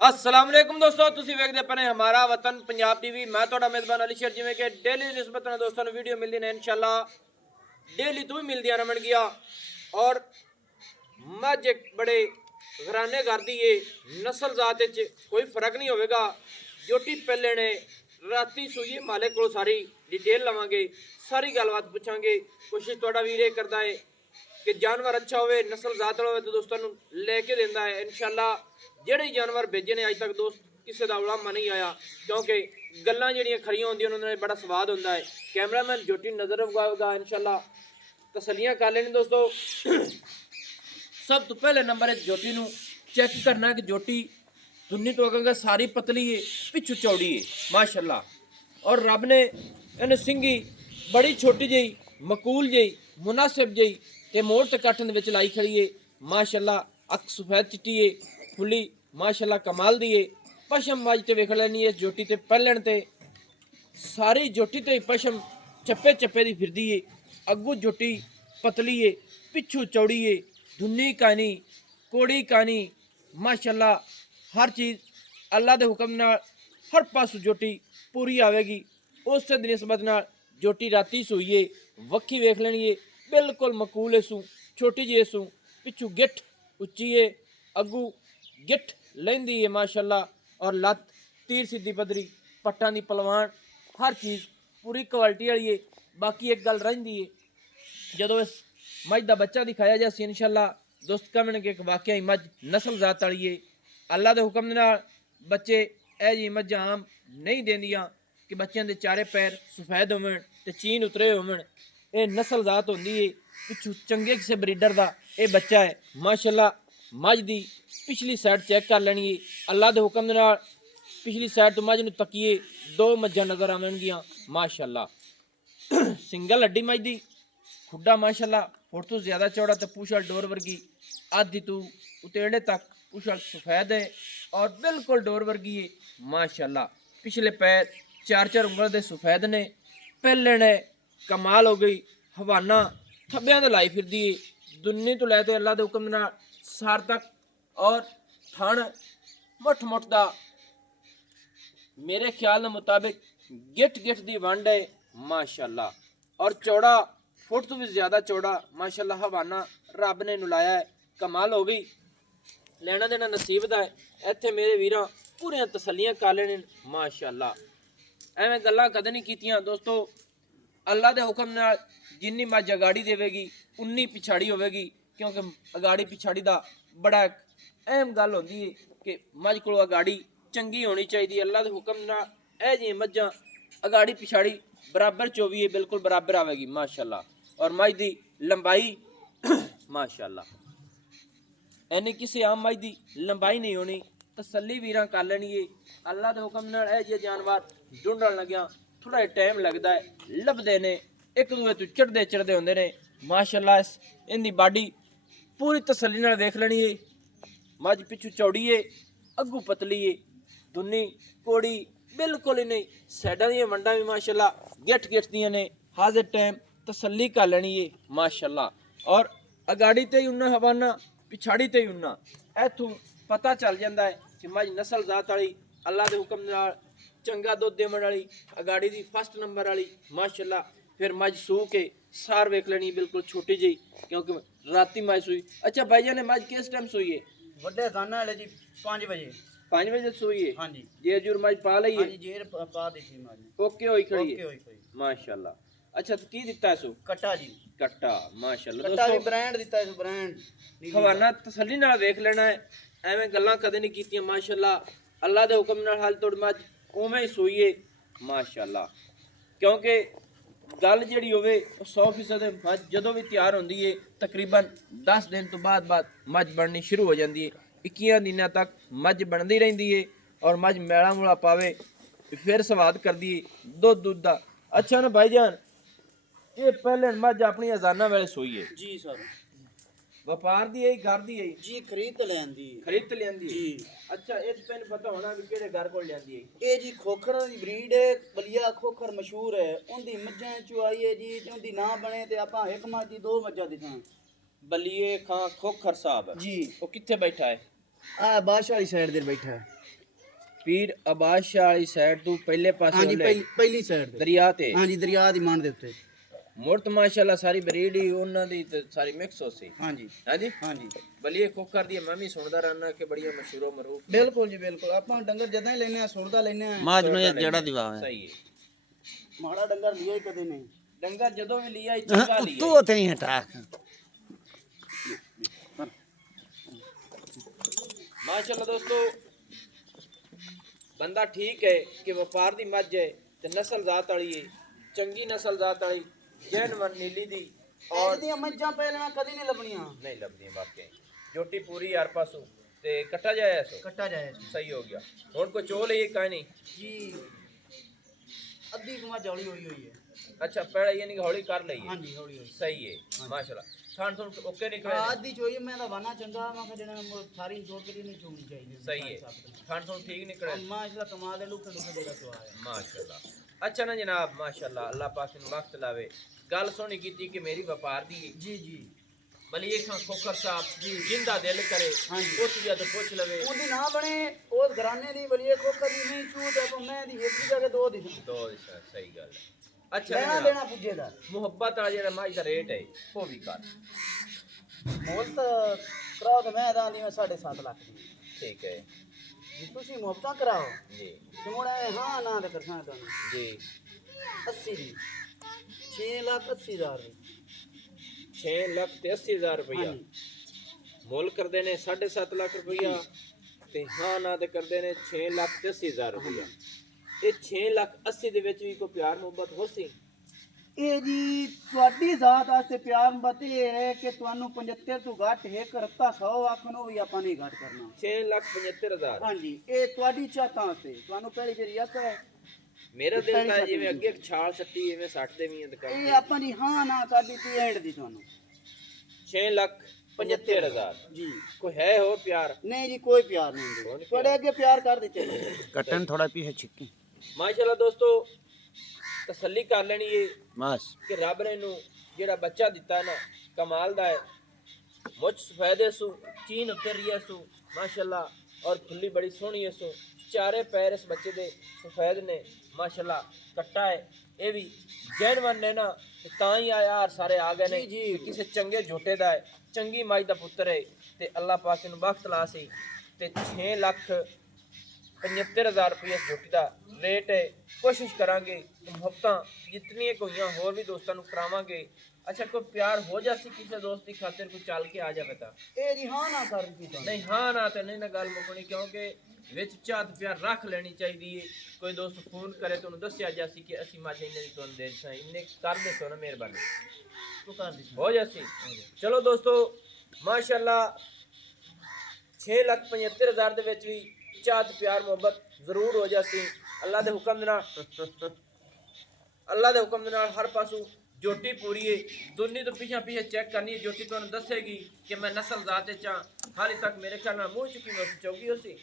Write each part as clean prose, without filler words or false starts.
अस्सलाम वालेकुम दोस्तों, ਤੁਸੀਂ ਵੇਖਦੇ ਪਏ ਹਮਾਰਾ ਵਤਨ ਪੰਜਾਬ ਟੀਵੀ। ਮੈਂ ਤੁਹਾਡਾ ਮੇਜ਼ਬਾਨ ਅਲੀ ਸ਼ੇਰ। ਜਿਵੇਂ ਕਿ ਡੇਲੀ ਨਿਸਬਤ ਨਾਲ ਦੋਸਤਾਂ ਨੂੰ ਵੀਡੀਓ ਮਿਲਦੀ ਨੇ ਇਨਸ਼ਾਅੱਲਾ डेली तो भी मिलदियां रमन गया। और मज एक बड़े घराने घर दी है, नस्ल जात कोई फर्क नहीं होगा। जोटी पहले ने राती सूई मालिक को सारी डिटेल लवांगे, सारी गलबात पूछांगे। कोशिश थोड़ा वीर ये करता है कि जानवर अच्छा होवे, नस्ल जात वाला होवे तो दोस्तों लेके देंदा है इंशाअल्लाह। जेड़े जानवर भेजे ने अज तक दोस्त किसी का उलामा नहीं आया, क्योंकि गल्लां जेड़ियां खड़ियां होंदियां उन्होंने बड़ा स्वाद होंदा है। कैमरामैन जोटी नजर रखेगा इंशाअल्लाह। तसलियां कर लेनी दोस्तों। सब तो पहले नंबर जोटी नू चेक करना कि जोटी दुन्नी तो अगर सारी पतली है, पिछू चौड़ी है माशाअल्लाह। और रब ने इन्हें सिंगी बड़ी छोटी जी मकूल जी मुनासिब जी ते मोड़ ते कट्ठन विच लाई खड़ी है माशाअल्लाह। अख सफेद चिट्टी है, फुली माशाअल्लाह कमाल दी है। पशम मज ते वेख लैनी है जोटी ते पहलन ते सारी जोटी ते पशम चप्पे चप्पे दी फिरदी है। अगू जोटी पतली है, पिछू चौड़ी है, धुन्नी कानी कोड़ी कानी माशाअल्लाह। हर चीज़ अल्लाह के हुक्म नाल हर पासों जोटी पूरी आवेगी। उस निस्बत नाल जोटी राती सोई है, वक्खी वेख लेनी है बिल्कुल मकूल है सू, छोटी जी सू। पिछू गिठ उच्ची है, अगू गिठ लेंदी है माशाअल्लाह। और लत तीर सीधी पदरी पट्टां दी पलवान, हर चीज़ पूरी क्वालिटी वाली है। बाकी एक गल रही है, जदों इस मज का बच्चा दिखाया जाए इंशाअल्लाह दोस्त कमन के एक वाकई मज नस्ल जात वाली है। अल्लाह के हुक्म नाल बच्चे ए जी मझां आम नहीं देंदियां कि बच्चों के चारे पैर सफेद होवन ते चीन उतरे होवन। ये नस्ल जात होंदी है। पिछू चंगे किसी ब्रीडर का यह बच्चा है माशाअल्लाह। मझ की पिछली साइड चेक कर लेनी है अल्लाह के हुक्म नाल। पिछली साइड तो मझ नूं तकीए दो मझां नज़र आवेंगियां माशाअल्लाह। सिंगल हड्डी मझ दी खुड्डा माशाअल्लाह फुट तो ज़्यादा चौड़ा तो पूछल डोर वर्गी आधी तू उतेड़े तक पूछल सफेद है और बिल्कुल डोर वर्गी है माशाअल्लाह। पिछले पैर चार चार उंगल दे सफेद ने, पहले ने कमाल हो गई। हवाना थब्बियां ते लाई फिरदी है दुन्नी तो लैते अल्लाह के हुक्म नाल सार तक। और थण मुठ मुठ दा मेरे ख्याल के मुताबिक गिठ गिठ दी वंड है माशाअल्लाह। और चौड़ा फुट तो भी ज़्यादा चौड़ा माशाअल्लाह। हवाना रब ने नुलाया है, कमाल हो गई। लेना देना नसीब दा है। इत्थे मेरे वीरां पूरियां तसलियां कर लेने माशाअल्लाह। एवें गल्लां कदे नहीं कीतियां दोस्तों। अल्लाह के हुक्म नाल जिन्नी मझ अगाड़ी देवेगी उन्नी पिछाड़ी होवेगी, क्योंकि अगाड़ी पिछाड़ी दा बड़ा एक अहम गल होंदी है कि मझ को अगाड़ी चंगी होनी चाहिए। अल्लाह के हुक्म नाल ए जी मझां अगाड़ी पिछाड़ी बराबर चौवी है, बिल्कुल बराबर आवेगी माशाअल्लाह। और मझ की लंबाई माशाअल्लाह इन्नी किसी आम मझ की लंबाई नहीं होनी। तसली वीरां कर लेनी है अल्लाह के हुक्म नाल। ए जे जानवर ढूंढन लग्या थोड़ा टाइम लगता है, लभदे ने एक दूए तो चढ़ते चढ़ते होंदे ने माशाअल्लाह। इनकी बाडी पूरी तसली नाल देख लेनी है। मझ पिछू चौड़ी है, अगू पतली है, दुन्नी कोड़ी बिल्कुल ही नहीं। साइडां दी वंडां भी माशाअल्लाह गिठ गिठ दियां ने। हाजिर टाइम तसली कर लेनी है माशाअल्लाह। और अगाड़ी ते ही उन्ना हवाना, पिछाड़ी ते ही उन्ना। इथों पता चल जाता है कि मझ नस्ल जात वाली अल्लाह के हुक्म नाल चंगा दुध देवन वाली अगाड़ी दी फर्स्ट नंबर वाली माशाअल्लाह। फिर मझ सू के सार वेख लेनी बिल्कुल छोटी जी, क्योंकि राती मझ सूई। अच्छा भाईजान ने मझ किस टाइम सूई है? ਵੱਡੇ ਦਾਨਾ ਵਾਲੇ ਜੀ 5 ਵਜੇ 5 बजे सूई है। ਹਾਂਜੀ जेर जूर मझ पा लई है? ਹਾਂਜੀ ਜੇਰ ਪਾ ਦਿੱਤੀ ਮਾਂ ਨੇ ओके होई खड़ी ਓਕੇ है ਹੋਈ ਕੋਈ माशाअल्लाह। अच्छा तो की दिता है सू? ਕੱਟਾ ਜੀ कट्टा माशाअल्लाह। ਕੱਟਾ ਵੀ दोस्तों ਬ੍ਰਾਂਡ ਦਿੱਤਾ ਇਸ ਬ੍ਰਾਂਡ हवाना तसली नाल वेख लेना है, एवें गल्लां कदे नहीं कीतियां माशाअल्लाह। अल्लाह के हुक्म नाल हाल तोड़ मझ उवें ही सूई है माशाअल्लाह। क्योंकि गल जिहड़ी होवे 100% मझ जदों भी तैयार होंदी है तकरीबन 10 दिन तो बाद मझ बननी शुरू हो जाती है। 21 दिनों तक मझ बनती रहिंदी है और मझ मैला मूला पावे फिर स्वाद करदी है दुध दुध दा। अच्छा ना भाईजान, ये पहले मझ अपनी अजाना वेले सोई है? ਜੀ ਸਰ व्यापार दी है घर दी है? ਜੀ ਖਰੀਦ ਤੇ ਲੈਂਦੀ खरीद तो लियांदी है। ਜੀ अच्छा ये तो तैनूं पता होना भी किहड़े घर कोल लियांदी है। ਇਹ ਜੀ ਖੋਖਰਾਂ ਦੀ ਬਰੀਡ ਹੈ, ਬਲੀਆ ਖੋਖਰ ਮਸ਼ਹੂਰ ਹੈ। ਉਹਦੀ ਮੱਝਾਂ ਚੋਂ ਆਈ ਹੈ ਜੀ। ਤੇ ਉਹਦੀ ਨਾ ਬਣੇ ਤੇ ਆਪਾਂ ਇੱਕ ਮੱਝ ਦੀ ਦੋ ਮੱਝਾਂ ਦਿਖਾਂ बलिए खां खोखर साहब ਜੀ। वो कित्थे बैठा है? ਆ ਬਾਦਸ਼ਾਹ ਵਾਲੀ ਸਾਈਡ ਤੇ ਬੈਠਾ ਹੈ। ਪੀਰ ਅਬਾਸ ਸ਼ਾਹ ਵਾਲੀ ਸਾਈਡ ਤੋਂ ਪਹਿਲੇ ਪਾਸੇ ਹਾਂਜੀ ਉਹਲੇ ਪਹਿਲੀ ਸਾਈਡ ਤੇ ਦਰਿਆ ਤੇ ਹਾਂਜੀ ਦਰਿਆ ਦੀ ਮੰਡ ਦੇ ਉੱਤੇ ਮੁਰਤ ਮਾਸ਼ਾਅੱਲਾ ਸਾਰੀ ਬਰੀਡੀ ਉਹਨਾਂ ਦੀ ਤੇ ਸਾਰੀ ਮਿਕਸ ਹੋ ਸੀ ਹਾਂਜੀ ਹਾਂਜੀ ਹਾਂਜੀ ਬਲੀਏ ਕੋਕਰ ਦੀ ਮੈਂ ਵੀ ਸੁਣਦਾ ਰਹਿਣਾ ਕਿ ਬੜੀਆਂ ਮਸ਼ਹੂਰੋ ਮਰੂਫ ਬਿਲਕੁਲ ਜੀ ਬਿਲਕੁਲ ਆਪਾਂ ਡੰਗਰ ਜਦਾਂ ਹੀ ਲੈਨੇ ਆ ਸੁਣਦਾ ਲੈਨੇ ਆ ਮਾਜ ਨੂੰ ਜਿਹੜਾ ਦੀਵਾ ਹੈ ਸਹੀ ਹੈ ਮਾੜਾ ਡੰਗਰ ਲਿਆ ਹੀ ਕਦੇ ਨਹੀਂ ਡੰਗਰ ਜਦੋਂ ਵੀ ਲਿਆ ਹੀ ਚੰਗਾ ਲਿਆ ਤੂੰ ਉੱਥੇ ਹੀ ਹਟਾ ਮਾਸ਼ਾਅੱਲਾ ਦੋਸਤੋ ਬੰਦਾ ਠੀਕ ਹੈ ਕਿ ਵਪਾਰ ਦੀ ਮੱਝ ਹੈ ਤੇ ਨਸਲ ਜ਼ਾਤ ਵਾਲੀ ਹੈ ਚੰਗੀ ਨਸਲ ਜ਼ਾਤ ਵਾਲੀ ਜੈਨਵਨ ਨੀਲੀ ਦੀ ਔਰ ਦੀਆਂ ਮੱਝਾਂ ਪਹਿਲਾਂ ਕਦੀ ਨਹੀਂ ਲੱਭਣੀਆਂ ਨਹੀਂ ਲੱਭਦੀਆਂ ਵਾਕਈ ਜੋਟੀ ਪੂਰੀ ਹਰ ਪਾਸੋਂ ਤੇ ਕੱਟਾ ਜਾਇਆ ਸੋ ਕੱਟਾ ਜਾਏ ਸਹੀ ਹੋ ਗਿਆ ਹੁਣ ਕੋਈ ਚੋਲ ਹੈ ਕਾਹ ਨਹੀਂ ਜੀ ਅੱਧੀ ਕੁ ਮੱਝ ਹੌਲੀ ਹੋਈ ਹੋਈ ਹੈ ਅੱਛਾ ਪਹਿਲਾਂ ਯਾਨੀ ਕਿ ਹੌਲੀ ਕਰ ਲਈ ਹੈ ਹਾਂਜੀ ਹੌਲੀ ਹੋਈ ਸਹੀ ਹੈ ਮਾਸ਼ਾਅੱਲਾ ਖਾਣ ਤੋਂ ਓਕੇ ਨਿਕਲੇ ਆਦੀ ਚੋਈ ਮੈਂ ਤਾਂ ਵਾਨਾ ਚੰਗਾ ਮੈਂ ਕਿਹਾ ਜਿਹੜਾ ਸਾਰੀ ਜੋੜ ਕੇ ਨਹੀਂ ਚੋਣੀ ਚਾਹੀਦੀ ਸਹੀ ਹੈ ਖਾਣ ਤੋਂ ਠੀਕ ਨਿਕਲੇ ਮਾਸ਼ਾਅੱਲਾ ਕਮਾਲ ਦੇ ਲੁੱਕ ਜਿਹੜਾ ਚਵਾ ਹੈ ਮਾਸ਼ਾਅੱਲਾ ਅੱਛਾ ਨਾ ਜਨਾਬ ਮਾਸ਼ਾਅੱਲਾ ਅੱਲਾਹ ਪਾਕ ਨੂੰ ਵਕਤ ਲਾਵੇ ਗੱਲ ਸੋਹਣੀ ਕੀਤੀ ਕਿ ਮੇਰੀ ਵਪਾਰ ਦੀ ਜੀ ਜੀ ਬਲੀਏ ਖਾਂ ਖੋਖਰ ਸਾਹਿਬ ਜੀ ਜਿੰਦਾ ਦਿਲ ਕਰੇ ਹਾਂਜੀ। ਪੁੱਛ ਜਾ ਤਾਂ ਪੁੱਛ ਲਵੇ ਉਹਦੀ ਨਾ ਬਣੇ ਉਸ ਘਰਾਨੇ ਦੀ ਬਲੀਏ ਖੋਖਰ ਦੀ ਨਹੀਂ ਚੂਤ ਹੈ ਤਾਂ ਮੈਂ ਦੀ ਇੱਕ ਜਗ੍ਹਾ ਦੋ ਦੀ ਦੋ ਸਹੀ ਗੱਲ ਹੈ ਅੱਛਾ ਲੈਣਾ ਜਨਾਬ, ਦੇਣਾ ਪੁੱਜੇ ਦਾ ਮੁਹੱਬਤ ਵਾਲਾ ਜਿਹੜਾ ਮਾਝ ਦਾ ਰੇਟ ਹੈ ਉਹ ਵੀ ਕਰ ਮੁੱਲ ਤਾਂ ਕਰਾਓ ਤੇ ਮੈਂ ਦਾਂ ਦੀ ਮੈਂ 7.5 ਲੱਖ ਦੀ ਠੀਕ ਹੈ ਜੇ ਤੁਸੀਂ ਮੁਹੱਬਤਾਂ ਕਰਾਓ ਜੀ ਤੇ ਮੁੜ ਐਵੇਂ ਹਾਂ ਨਾ ਤੇ ਕਰਸਾਂ ਤੁਹਾਨੂੰ ਜੀ 80 ਦੀ 6 ਲੱਖ 80 ਹਜ਼ਾਰ ਦੀ 6 ਲੱਖ ਤੇ 80,000 ਰੁਪਇਆ ਹਾਂਜੀ ਮੁੱਲ ਕਰਦੇ ਨੇ 7.5 ਲੱਖ ਰੁਪਇਆ ਤੇ ਹਾਂ ਨਾ ਤੇ ਕਰਦੇ ਨੇ 6 ਲੱਖ ਤੇ 80,000 ਰੁਪਇਆ ਇਹ 6 ਲੱਖ 80 ਦੇ ਵਿੱਚ ਵੀ ਕੋਈ ਪਿਆਰ ਮੁਹੱਬਤ ਹੋ ਸੀ ਇਹ ਜੀ ਤੁਹਾਡੀ ਜ਼ਾਤ ਵਾਸਤੇ ਪਿਆਰ ਮੁਹੱਬਤ ਇਹ ਹੈ ਕਿ ਤੁਹਾਨੂੰ 75 ਤੋਂ ਘੱਟ ਇੱਕ ਰਤਾ 100 ਆਖਣ ਉਹ ਵੀ ਆਪਾਂ ਨਹੀਂ ਘੱਟ ਕਰਨਾ 6,75,000 ਹਾਂਜੀ ਇਹ ਤੁਹਾਡੀ ਚਾਹਤਾਂ ਵਾਸਤੇ ਤੁਹਾਨੂੰ ਪਹਿਲੀ ਫੇਰ ਯਕ ਹੈ ਮੇਰਾ ਦਿਲ ਤਾਂ ਜਿਵੇਂ ਅੱਗੇ ਛਾਲ ਸੱਟੀ ਐਵੇਂ ਸੱਟ ਦੇ ਵੀ ਦੁਕਾਨ ਇਹ ਆਪਾਂ ਦੀ ਹਾਂ ਨਾ ਕਰ ਦਿੱਤੀ ਐਂਡ ਦੀ ਤੁਹਾਨੂੰ 6,75,000 ਜੀ ਕੋਈ ਹੈ ਹੋਰ ਪਿਆਰ ਨਹੀਂ ਜੀ ਕੋਈ ਪਿਆਰ ਨਹੀਂ ਹੁੰਦੀ ਤੁਹਾਡੇ ਅੱਗੇ ਪਿਆਰ ਕਰ ਦਿੱਤੇ ਕੱਟਣ ਥੋੜਾ ਪੀਛੇ ਛਿੱਕੀ ਮਾਸ਼ਾਅੱਲਾ ਦੋਸਤੋ ਤਸੱਲੀ ਕਰ ਲੈਣੀ ਏ ਬਸ ਕਿ ਰੱਬ ਨੇ ਇਹਨੂੰ ਜਿਹੜਾ ਬੱਚਾ ਦਿੱਤਾ ਹੈ ਨਾ ਕਮਾਲ ਦਾ ਹੈ ਮੁੱਛ ਸਫੈਦੇ ਸੂ ਚੀਨ ਉੱਤੇ ਰਹੀ ਸੂ ਮਾਸ਼ਾਅੱਲਾ ਔਰ ਖੁੱਲੀ ਬੜੀ ਸੋਹਣੀ ਹੈ ਸੂ ਚਾਰੇ ਪੈਰ ਇਸ ਬੱਚੇ ਦੇ ਸਫੈਦ ਨੇ ਮਾਸ਼ਾਅੱਲਾ ਕੱਟਾ ਹੈ ਇਹ ਵੀ ਜੈਨਵਨ ਨੇ ਨਾ ਤੇ ਤਾਂ ਹੀ ਆਇਆ ਔਰ ਸਾਰੇ ਆ ਗਏ ਨੇ ਜੀ, ਕਿ ਕਿਸੇ ਚੰਗੇ ਝੋਟੇ ਦਾ ਹੈ ਚੰਗੀ ਮਾਈ ਦਾ ਪੁੱਤਰ ਹੈ ਤੇ ਅੱਲਾਹ ਪਾਕ ਨੂੰ ਵਕਤ ਲਾ ਸੀ ਤੇ 6,75,000 ਰੁਪਏ ਇਸ ਝੋਟੀ ਦਾ ਰੇਟ ਹੈ ਕੋਸ਼ਿਸ਼ ਕਰਾਂਗੇ ਕਿ ਮੁਹੱਬਤਾਂ ਜਿਤਨੀਆਂ ਕੋਈਆਂ ਹੋਰ ਵੀ ਦੋਸਤਾਂ ਨੂੰ ਕਰਾਵਾਂਗੇ ਅੱਛਾ ਕੋਈ ਪਿਆਰ ਹੋ ਜਾਸੀ ਕਿਸੇ ਦੋਸਤ ਦੀ ਖਾਤਰ ਕੋਈ ਚੱਲ ਕੇ ਆ ਜਾਵੇ ਤਾਂ ਇਹ ਜੀ ਹਾਂ ਨਾ ਕਰ ਦਿੱਤੀ ਤੁਹਾਨੂੰ ਨਹੀਂ ਹਾਂ ਨਾ ਤੇ ਨਹੀਂ ਨਾ ਗੱਲ ਮੁੱਕਣੀ ਕਿਉਂਕਿ ਵਿੱਚ ਚਾਹਤ ਪਿਆਰ ਰੱਖ ਲੈਣੀ ਚਾਹੀਦੀ ਹੈ ਕੋਈ ਦੋਸਤ ਫੋਨ ਕਰੇ ਤੁਹਾਨੂੰ ਦੱਸਿਆ ਜਾਸੀ ਕਿ ਅਸੀਂ ਮਾਝੇ ਇੰਨੇ ਦੀ ਤੁਹਾਨੂੰ ਦੇ ਸਾਂ ਇੰਨੇ ਕਰ ਦੇਸੋ ਨਾ ਮਿਹਰਬਾਨੀ ਤੂੰ ਕਰ ਦਿੱਤੀ ਹੋ ਜਾਸੀ ਚਲੋ ਦੋਸਤੋ ਮਾਸ਼ਾਅੱਲਾ 6,75,000 ਦੇ ਵਿੱਚ ਵੀ ਚਾਹਤ ਪਿਆਰ ਮੁਹੱਬਤ ਜ਼ਰੂਰ ਹੋ ਜਾਸੀ ਅੱਲਾਹ ਦੇ ਹੁਕਮ ਦੇ ਨਾਲ ਅੱਲਾਹ ਦੇ ਹੁਕਮ ਦੇ ਨਾਲ ਹਰ ਪਾਸੋਂ ਜੋਟੀ ਪੂਰੀ ਹੈ ਦੁਨੀ ਤੋਂ ਪਿੱਛੇ ਪਿੱਛੇ ਚੈੱਕ ਕਰਨੀ ਹੈ ਜੋਟੀ ਤੁਹਾਨੂੰ ਦੱਸੇਗੀ ਕਿ ਮੈਂ ਨਸਲ ਜ਼ਾਤ ਚ ਹਾਲੇ ਤੱਕ ਮੇਰੇ ਖਿਆਲ ਨਾਲ ਮੂੰਹ ਚੁੱਕੀ ਮੈਂ ਚੌਗੀ ਹੋ ਸੀ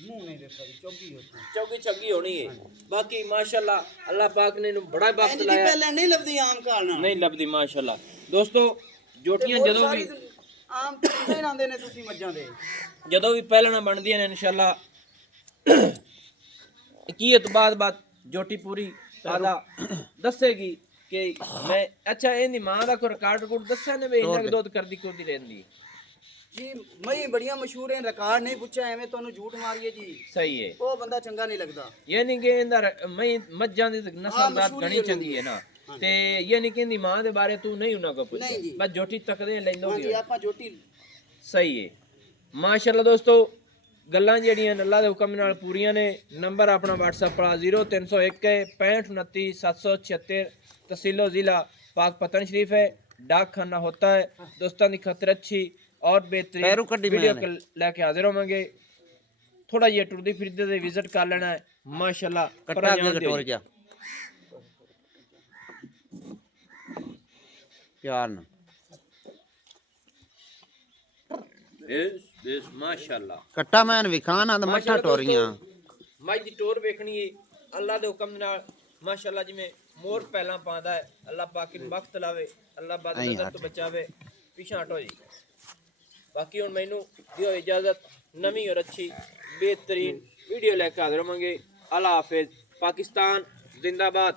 ਮੂੰਹ ਨਹੀਂ ਦੇਖਾ ਜੀ ਚੌਕੀ ਹੋਤੀ ਚੌਗੀ ਛੱਗੀ ਹੋਣੀ ਹੈ ਬਾਕੀ ਮਾਸ਼ਾਅੱਲਾ ਅੱਲਾਹ ਪਾਕ ਨੇ ਇਹਨੂੰ ਬੜਾ ਵਕਤ ਇੰਜ ਦੀ ਲਾਇਆ ਪਹਿਲਾਂ ਨਹੀਂ ਲੱਭਦੀ ਆਮ ਕਾਲ ਨਾਲ ਨਹੀਂ ਲੱਭਦੀ ਮਾਸ਼ਾਅੱਲਾ ਦੋਸਤੋ ਜੋਟੀਆਂ ਜਦੋਂ ਵੀ ਆਮ ਕਿੰਨੇ ਆਉਂਦੇ ਨੇ ਤੁਸੀਂ ਮੱਝਾਂ ਦੇ ਜਦੋਂ ਵੀ ਪਹਿਲਣਾ ਬਣਦੀਆਂ ਨੇ ਇਨਸ਼ਾਅੱਲਾ ਕੀ ਬਾਤ ਜੋਟੀ ਪੂਰੀ ਆਦਾ ਦੱਸੇਗੀ ਕਿ ਮੈਂ ਅੱਛਾ ਇਹਦੀ ਮਾਂ ਦਾ ਕੋਈ ਰਿਕਾਰਡ ਦੱਸਿਆ ਨੇ ਵੀ ਇੰਨਾ ਦੁੱਧ ਕਰਦੀ ਕੋਦੀ ਰਹਿੰਦੀ ਜੀ ਮਈ ਬੜੀਆਂ ਮਸ਼ਹੂਰ ਹੈ ਰਿਕਾਰਡ ਨਹੀਂ ਪੁੱਛਿਆ ਐਵੇਂ ਤੁਹਾਨੂੰ ਝੂਠ ਮਾਰੀਏ ਜੀ ਸਹੀ ਹੈ ਉਹ ਬੰਦਾ ਚੰਗਾ ਨਹੀਂ ਲੱਗਦਾ ਯਾਨੀ ਕਿ ਇਹਦਾ ਮੱਝਾਂ ਦੀ ਨਸਲਦਾਰ ਗਣੀ ਚੰਗੀ ਹੈ ਨਾ ਤੇ ਯਾਨੀ ਕਿ ਇਹਦੀ ਮਾਂ ਦੇ ਬਾਰੇ ਤੂੰ ਨਹੀਂ ਉਹਨਾਂ ਕੋ ਪੁੱਛਿਆ ਬਸ ਜੋਟੀ ਤੱਕਦੇ ਲੈਂਦੋ ਹਾਂਜੀ ਆਪਾਂ ਜੋਟੀ ਸਹੀ ਹੈ ਮਾਸ਼ਾਅੱਲਾ ਦੋਸਤੋ ਗੱਲਾਂ ਜਿਹੜੀਆਂ ਅੱਲਾਹ ਦੇ ਹੁਕਮ ਨਾਲ ਪੂਰੀਆਂ ਨੇ ਨੰਬਰ ਆਪਣਾ WhatsApp ਵਾਲਾ 0301 6529 तहसीलो ज़िला पाक पतन शरीफ है डाक खाना होता है दोस्तों की खतर अच्छी और बेहतरीन वीडियो लेके हाजिर होंगे थोड़ा जिहा टुरदी फिरदे विजिट कर लेना है माशाल्लाह प्यार ना माशाल्लाह कट्टा मैन विखाना तो मट्ठा टोरियां माई दी टोर वेखनी है अल्लाह दे हुक्म नाल माशाल्लाह जिवें मोर पहला पांदा है अल्लाह पाक इन वक्त लावे अल्लाह बाद नजर तो बचावे पीछे हटो जी बाकी हुण मैनू दिओ इजाजत नवी और अच्छी बेहतरीन वीडियो लैके हाजिर होवांगे। अल्लाह हाफिज। पाकिस्तान जिंदाबाद।